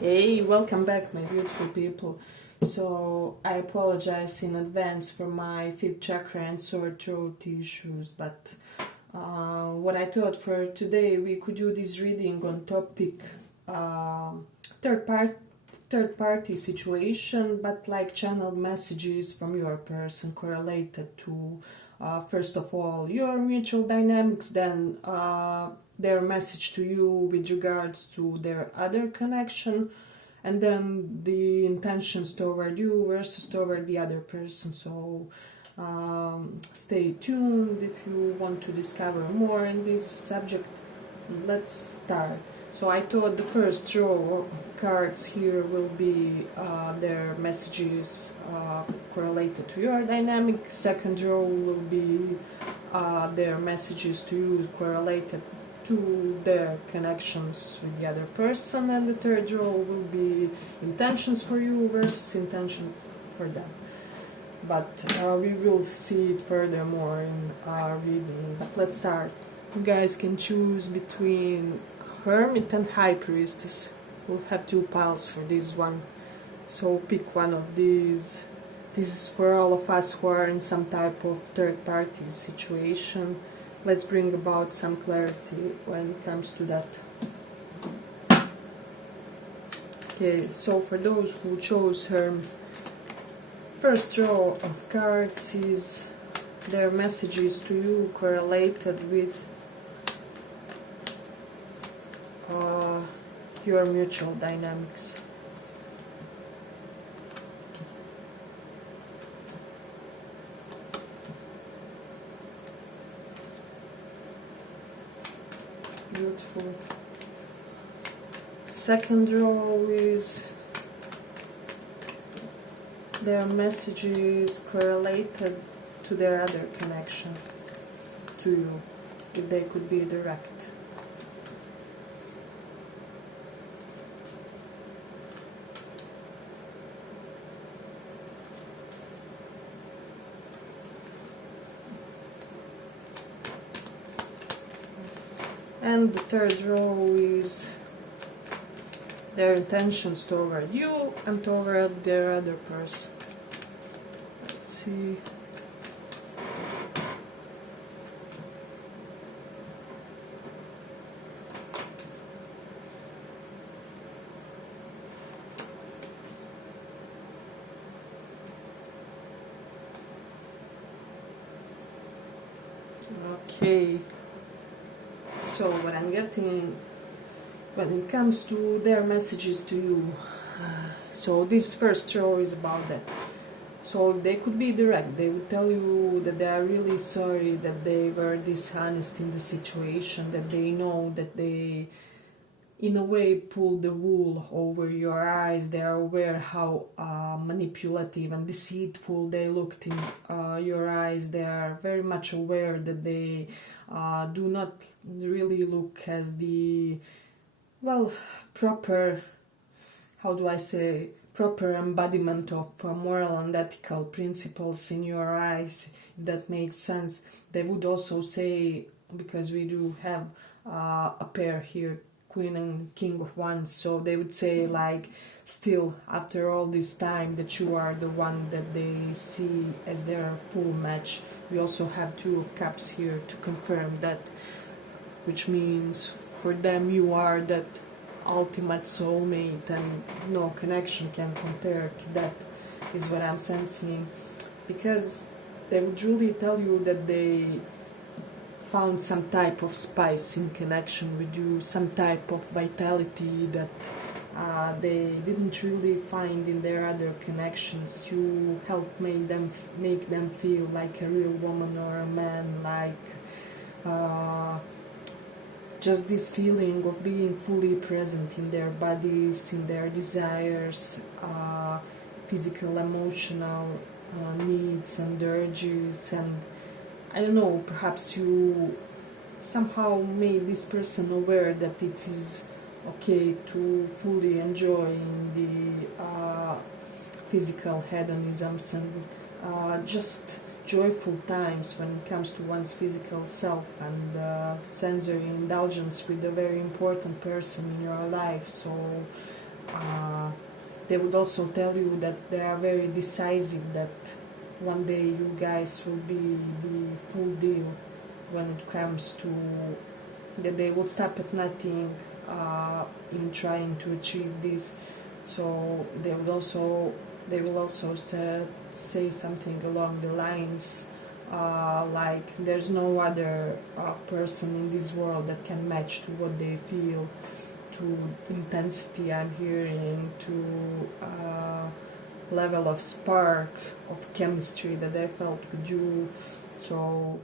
Hey, welcome back, my beautiful people. So, I apologize in advance for my fifth chakra and sore throat issues, but what I thought for today, we could do this reading on topic third party situation, but like channeled messages from your person correlated to first of all your mutual dynamics, then their message to you with regards to their other connection, and then the intentions toward you versus toward the other person. So stay tuned if you want to discover more in this subject. Let's start. So I thought the first row of cards here will be their messages correlated to your dynamic. Second row will be their messages to you correlated to their connections with the other person, and the third row will be intentions for you versus intentions for them. But we will see it furthermore in our reading. But let's start. You guys can choose between Hermit and High Priestess. We'll have two piles for this one, so pick one of these. This is for all of us who are in some type of third party situation. Let's bring about some clarity when it comes to that. Okay, so for those who chose Hermit, first row of cards is their messages to you correlated with your mutual dynamics. Beautiful. Second row is their messages correlated to their other connection to you, if they could be direct. And the third row is their intentions toward you and toward their other person. Let's see. Okay. So what I'm getting when it comes to their messages to you, so this first row is about that. So they could be direct. They would tell you that they are really sorry that they were dishonest in the situation, that they know that they in a way pulled the wool over your eyes. They are aware how manipulative and deceitful they looked in your eyes. They are very much aware that they do not really look as the, well, proper, how do I say, proper embodiment of moral and ethical principles in your eyes, if that makes sense. They would also say, because we do have a pair here, Queen and King of Wands, so they would say, like, still after all this time that you are the one that they see as their full match. We also have Two of Cups here to confirm that, which means for them you are that ultimate soulmate and no connection can compare to that, is what I'm sensing. Because they would really tell you that they found some type of spice in connection with you, some type of vitality that they didn't really find in their other connections. You helped make them feel like a real woman or a man, like just this feeling of being fully present in their bodies, in their desires, physical, emotional needs and urges. And I don't know, perhaps you somehow made this person aware that it is okay to fully enjoy the physical hedonisms and just joyful times when it comes to one's physical self and sensory indulgence with a very important person in your life. So they would also tell you that they are very decisive, that one day you guys will be the full deal when it comes to that they will stop at nothing in trying to achieve this. So they will also say something along the lines like there's no other person in this world that can match to what they feel, to intensity I'm hearing, to level of spark of chemistry that I felt with you. So,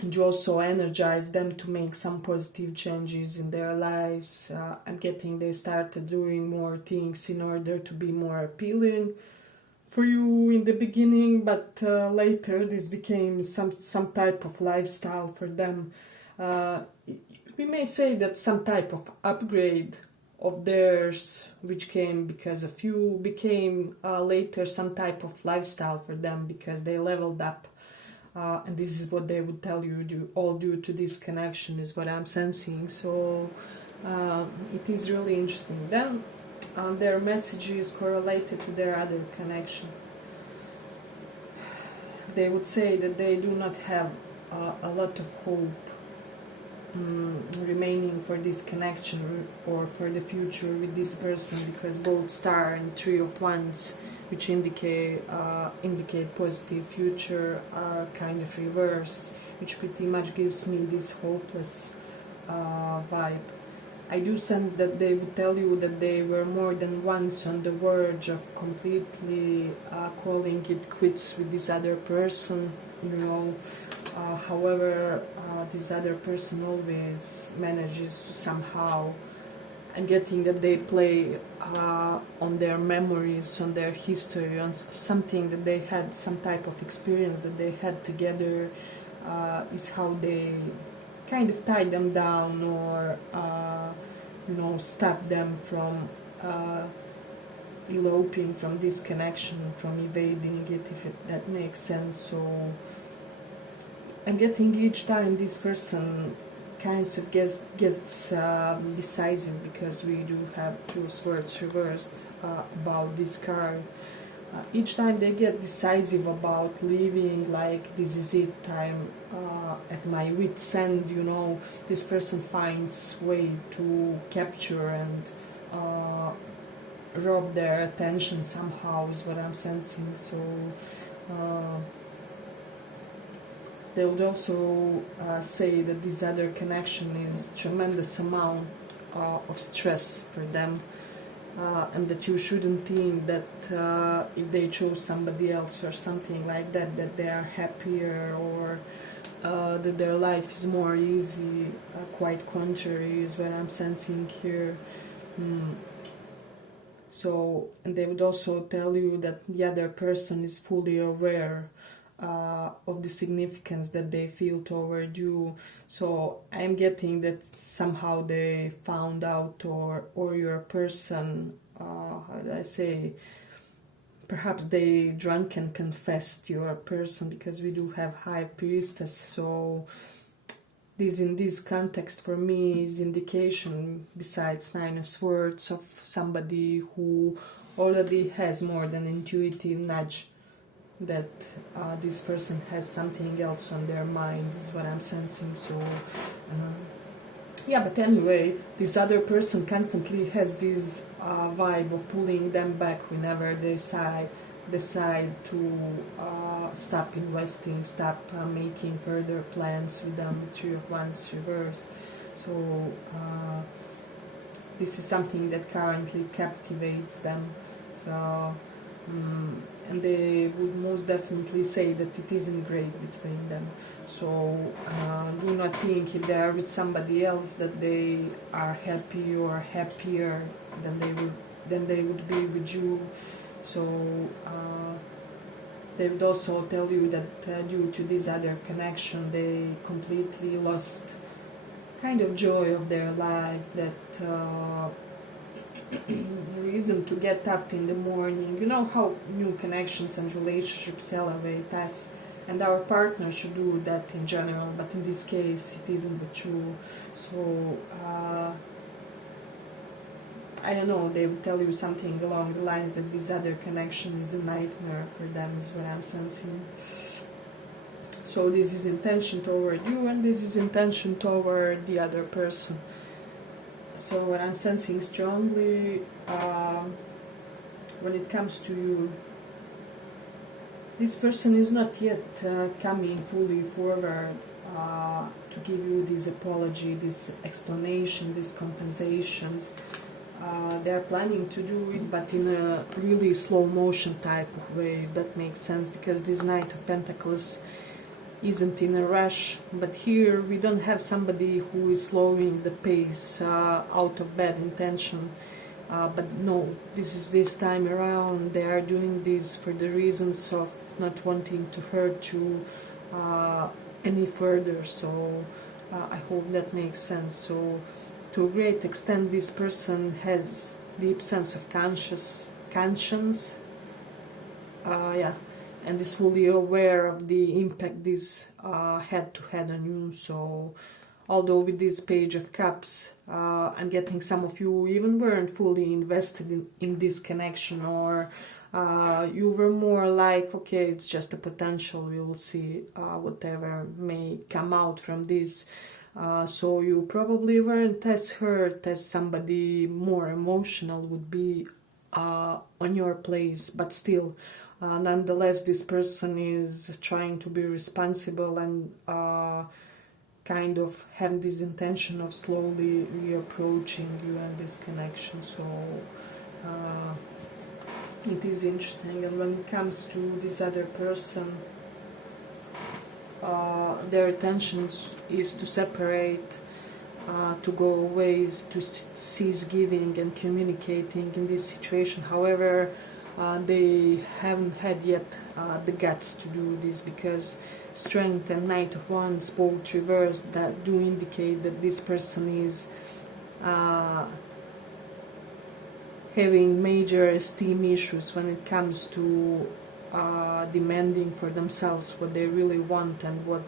and you also energize them to make some positive changes in their lives. I'm getting they started doing more things in order to be more appealing for you in the beginning, but later this became some type of lifestyle for them. We may say that some type of upgrade of theirs, which came because of you, became later some type of lifestyle for them because they leveled up. And this is what they would tell you, all due to this connection, is what I'm sensing. So it is really interesting. Then their message is correlated to their other connection. They would say that they do not have a lot of hope remaining for this connection or for the future with this person, because both star and three of wands, which indicate positive future, are kind of reverse, which pretty much gives me this hopeless vibe. I do sense that they would tell you that they were more than once on the verge of completely calling it quits with this other person, you know. However, this other person always manages to somehow, I'm getting that they play on their memories, on their history, on something that they had, some type of experience that they had together, is how they kind of tie them down or stop them from eloping from this connection, from evading it, if that makes sense. So I'm getting each time this person kind of gets decisive, because we do have two swords reversed about this card. Each time they get decisive about leaving, like this is it, I'm at my wit's end, you know, this person finds way to capture and rob their attention somehow, is what I'm sensing. So they would also say that this other connection is tremendous amount of stress for them, and that you shouldn't think that if they chose somebody else or something like that, that they are happier or that their life is more easy. Quite contrary is what I'm sensing here. So, and they would also tell you that the other person is fully aware of the significance that they feel toward you. So I'm getting that somehow they found out, or your person, how do I say, perhaps they drunken confessed your person, because we do have High Priestess. So this, in this context, for me is indication, besides Nine of Swords, of somebody who already has more than intuitive nudge that this person has something else on their mind, is what I'm sensing. So yeah, but anyway, this other person constantly has this vibe of pulling them back whenever they decide to stop investing, stop making further plans with them. Three of Wands reverse. So this is something that currently captivates them. So and they would most definitely say that it isn't great between them. So do not think if they are with somebody else that they are happy or happier than they would be with you. So they would also tell you that due to this other connection, they completely lost kind of joy of their life, that reason to get up in the morning. You know how new connections and relationships elevate us, and our partner should do that in general, but in this case it isn't the true. So I don't know, they will tell you something along the lines that this other connection is a nightmare for them, is what I'm sensing. So this is intention toward you, and this is intention toward the other person. So what I'm sensing strongly, when it comes to you, this person is not yet coming fully forward to give you this apology, this explanation, these compensations. They are planning to do it, but in a really slow motion type of way, if that makes sense, because this Knight of Pentacles isn't in a rush. But here we don't have somebody who is slowing the pace out of bad intention. But no, this time around they are doing this for the reasons of not wanting to hurt you any further. So I hope that makes sense. So to a great extent this person has deep sense of conscience, and is fully aware of the impact this had on you. So although with this Page of Cups, I'm getting some of you even weren't fully invested in this connection, or you were more like, okay, it's just a potential, we will see whatever may come out from this. So you probably weren't as hurt as somebody more emotional would be on your place, but still, nonetheless, this person is trying to be responsible and kind of have this intention of slowly reapproaching you and this connection. So it is interesting. And when it comes to this other person, their intention is to separate, to go away, to cease giving and communicating in this situation. However, they haven't had yet the guts to do this, because Strength and Knight of Wands, both reversed, that do indicate that this person is having major esteem issues when it comes to demanding for themselves what they really want and what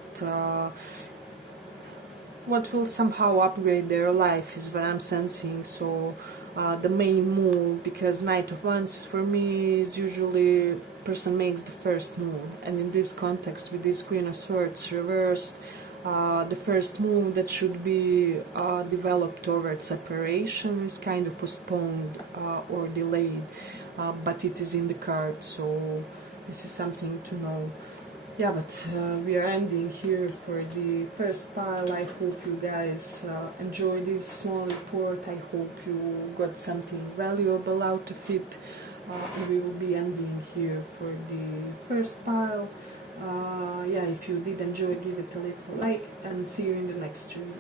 will somehow upgrade their life, is what I'm sensing. So the main move, because Knight of Wands for me is usually person makes the first move, and in this context with this Queen of Swords reversed, the first move that should be developed towards separation is kind of postponed or delayed, but it is in the card, so this is something to know. Yeah, but we are ending here for the first pile. I hope you guys enjoy this small report. I hope you got something valuable out of it. We will be ending here for the first pile. Yeah, if you did enjoy, give it a little like, and see you in the next stream.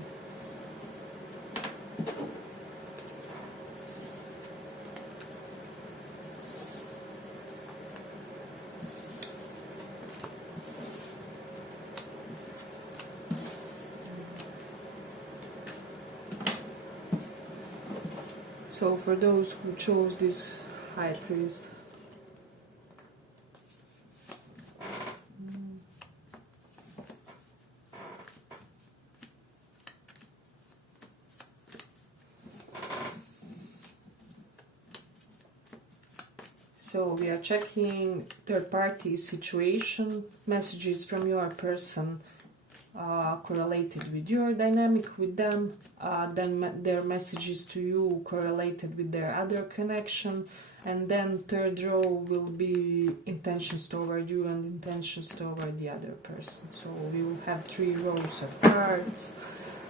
So for those who chose this High Priest, so we are checking third-party situation, messages from your person correlated with your dynamic with them, then their messages to you correlated with their other connection, and then third row will be intentions toward you and intentions toward the other person. So we will have 3 rows of cards.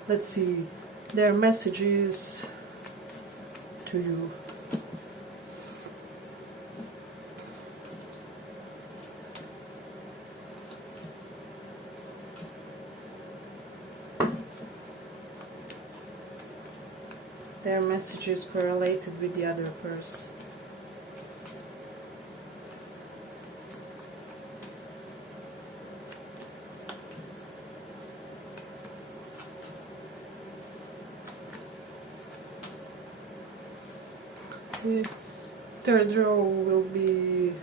Let's see their messages to you. Their messages correlated with the other person. The third row will be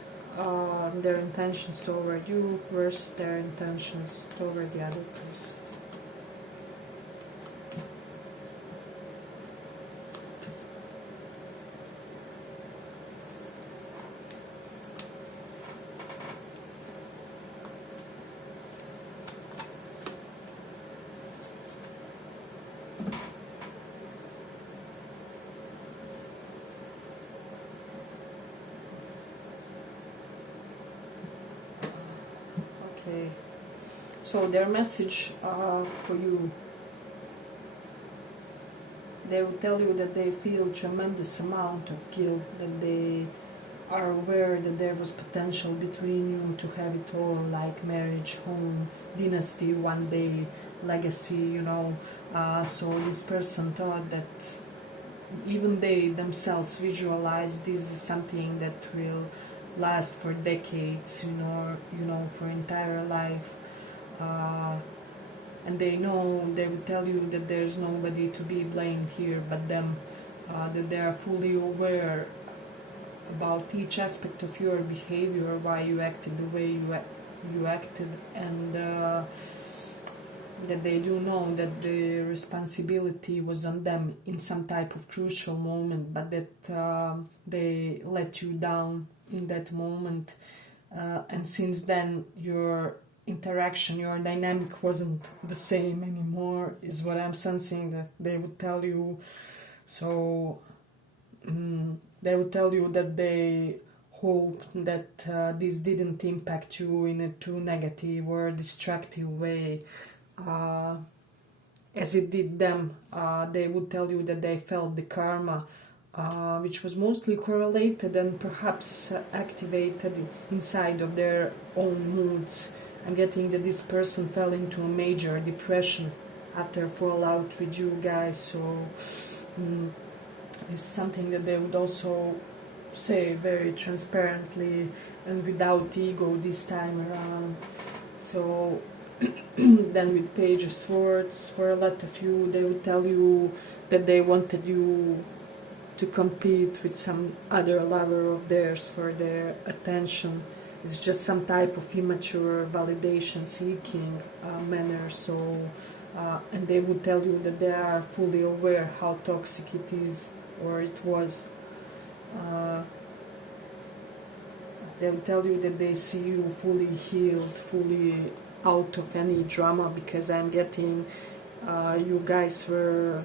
their intentions toward you versus their intentions toward the other person. Okay. So their message for you, they will tell you that they feel tremendous amount of guilt, that they are aware that there was potential between you to have it all, like marriage, home, dynasty, one day, legacy, you know. So this person thought that even they themselves visualize this is something that will last for decades, you know, for entire life. And they know, they will tell you that there's nobody to be blamed here but them, that they are fully aware about each aspect of your behavior, why you acted the way you acted, and that they do know that the responsibility was on them in some type of crucial moment, but that they let you down in that moment, and since then your interaction, your dynamic wasn't the same anymore, is what I'm sensing that they would tell you. So they would tell you that they hope that this didn't impact you in a too negative or destructive way as it did them. They would tell you that they felt the karma, which was mostly correlated and perhaps activated inside of their own moods. I'm getting that this person fell into a major depression after fallout with you guys, so it's something that they would also say very transparently and without ego this time around. So then with Page of Swords, for a lot of you, they would tell you that they wanted you to compete with some other lover of theirs for their attention. It's just some type of immature validation seeking manner. So and they would tell you that they are fully aware how toxic it is, or it was. They will tell you that they see you fully healed, fully out of any drama, because I'm getting you guys were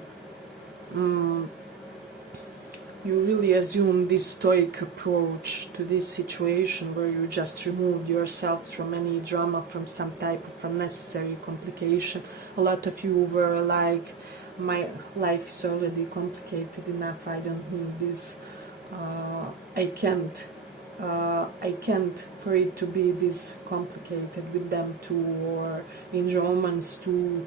you really assume this stoic approach to this situation where you just removed yourselves from any drama, from some type of unnecessary complication. A lot of you were like, my life is already complicated enough, I don't need this. I can't for it to be this complicated with them too, or in romance too.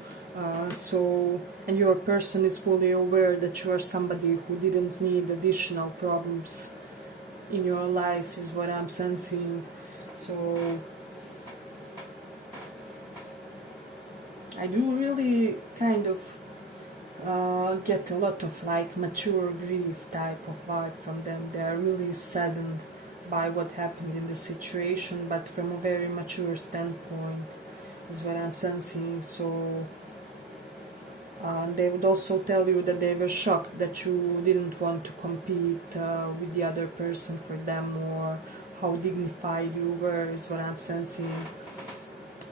So, and your person is fully aware that you are somebody who didn't need additional problems in your life, is what I'm sensing. So I do really kind of get a lot of like mature grief type of vibe from them. They are really saddened by what happened in the situation, but from a very mature standpoint, is what I'm sensing. So they would also tell you that they were shocked that you didn't want to compete with the other person for them, or how dignified you were, is what I'm sensing.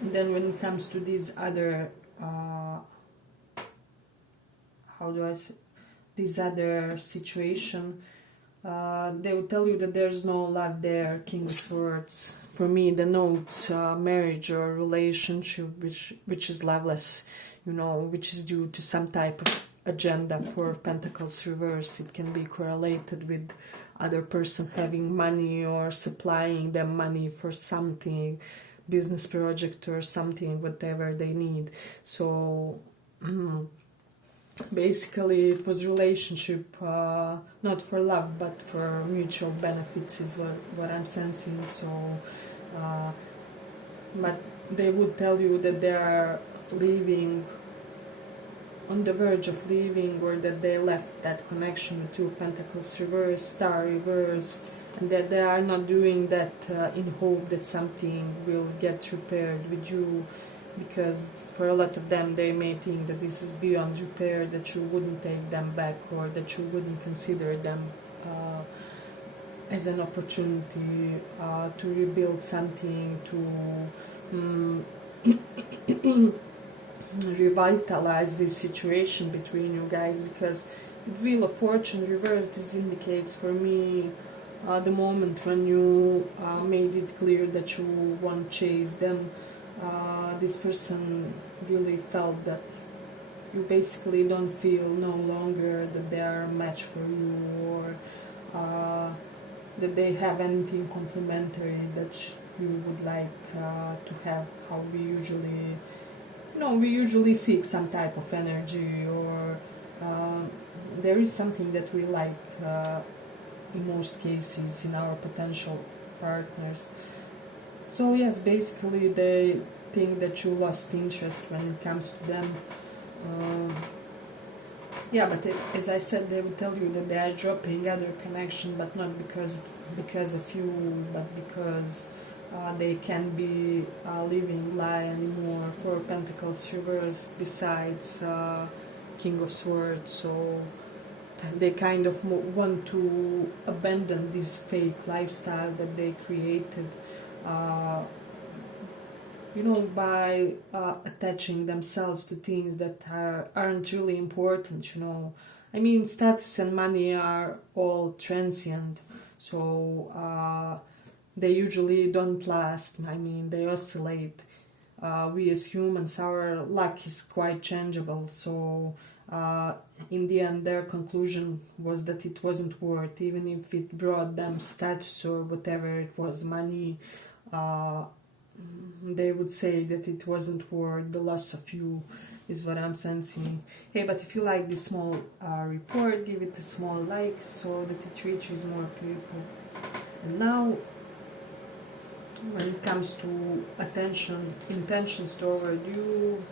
And then when it comes to these other this other situation, they will tell you that there's no love there, King of Swords. For me, denotes marriage or relationship which is loveless, you know, which is due to some type of agenda. For Pentacles reverse, it can be correlated with other person having money or supplying them money for something, business project or something, whatever they need. So basically it was relationship, not for love but for mutual benefits, is what I'm sensing. So but they would tell you that they are leaving, on the verge of leaving, or that they left that connection with Two Pentacles reversed, Star reversed, and that they are not doing that in hope that something will get repaired with you, because for a lot of them they may think that this is beyond repair, that you wouldn't take them back, or that you wouldn't consider them as an opportunity to rebuild something, to revitalize this situation between you guys. Because Wheel of Fortune reversed, this indicates for me the moment when you made it clear that you won't chase them this person really felt that you basically don't feel no longer that they are a match for you, or that they have anything complementary that you would like to have. How we usually, we usually seek some type of energy, or there is something that we like in most cases in our potential partners. So yes, basically they think that you lost interest when it comes to them. But as I said, they will tell you that they are dropping other connection, but not because of you, but because they can't be living lie anymore. Four of Pentacles reversed besides King of Swords, so they kind of want to abandon this fake lifestyle that they created, by attaching themselves to things that aren't really important. I mean, status and money are all transient, so they usually don't last. I mean, they oscillate. We as humans, our luck is quite changeable, so in the end their conclusion was that it wasn't worth, even if it brought them status or whatever it was, money, they would say that it wasn't worth the loss of you, is what I'm sensing. Hey, but if you like this small report, give it a small like so that it reaches more people. And now, when it comes to intentions toward you,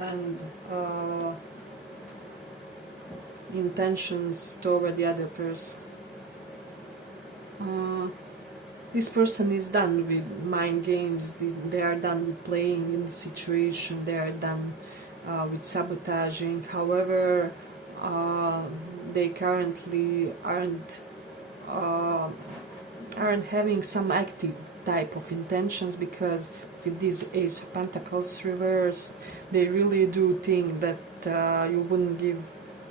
and intentions toward the other person. This person is done with mind games. They are done playing in the situation. They are done with sabotaging. However, they currently aren't having some active type of intentions, because with this Ace of Pentacles reversed, they really do think that you wouldn't give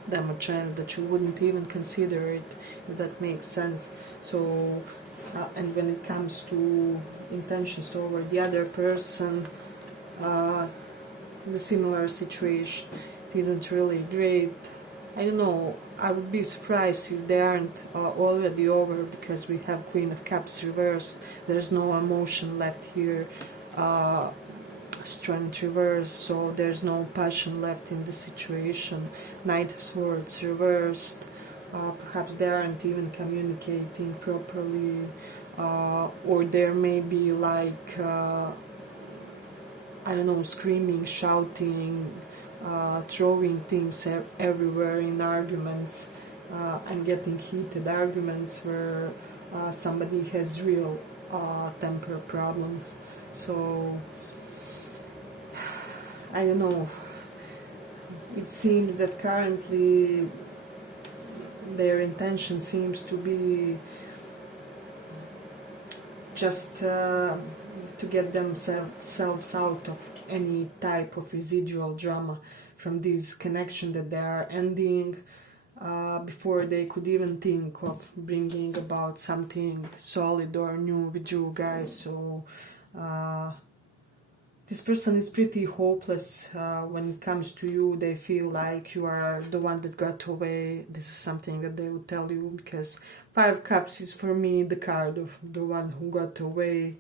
them a chance, that you wouldn't even consider it, if that makes sense. So, and when it comes to intentions toward the other person, the similar situation, it isn't really great. I don't know, I would be surprised if they aren't already over, because we have Queen of Cups reversed. There's no emotion left here. Strength reversed, so there's no passion left in the situation. Knight of Swords reversed. Perhaps they aren't even communicating properly, or there may be like, I don't know, screaming, shouting, throwing things everywhere in arguments. I'm getting heated arguments where somebody has real temper problems. So, I don't know, it seems that currently their intention seems to be just to get themselves out of any type of residual drama from this connection that they are ending, before they could even think of bringing about something solid or new with you guys. So this person is pretty hopeless when it comes to you. They feel like you are the one that got away. This is something that they would tell you, because Five Cups is for me the card of the one who got away.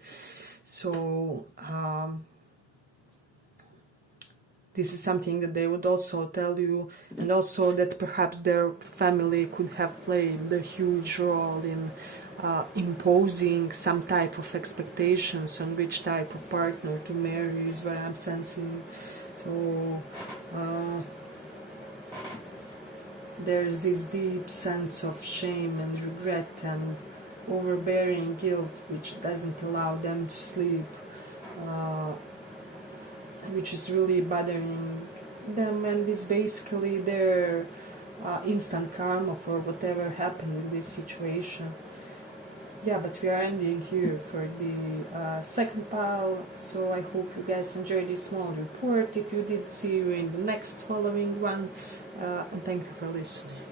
So this is something that they would also tell you, and also that perhaps their family could have played a huge role in imposing some type of expectations on which type of partner to marry, is what I'm sensing. So there's this deep sense of shame and regret and overbearing guilt which doesn't allow them to sleep, which is really bothering them, and it's basically their instant karma for whatever happened in this situation. Yeah, but we are ending here for the second pile, so I hope you guys enjoyed this small report. If you did, see you in the next following one, and thank you for listening.